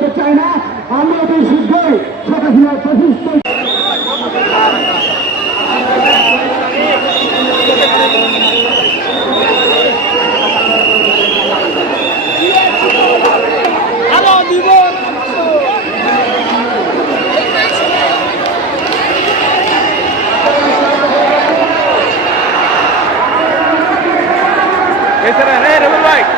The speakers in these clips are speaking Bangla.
দেখতে চাই না আমি অতি শীঘ্রই সাতাশিয়ার প্রতিষ্ঠা Ese era el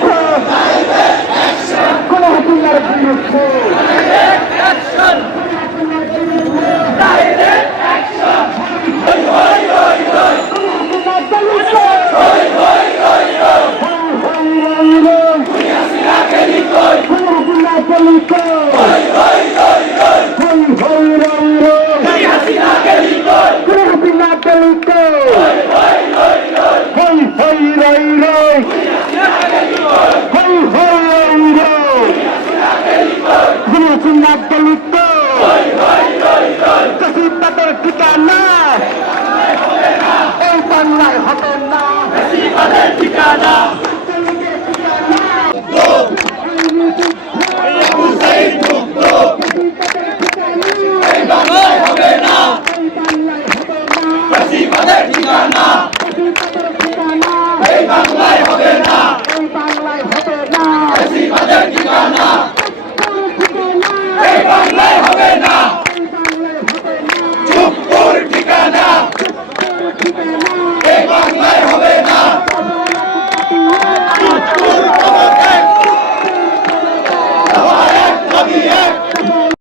அளித்த তাদের ঠিকানা। এই বাংলায় হবে না। এই বাংলায় হবে না। ফ্যাসিবাদের ঠিকানা। এই বাংলায় হবে না। চুপ ঠিকানা। ঠিকানা।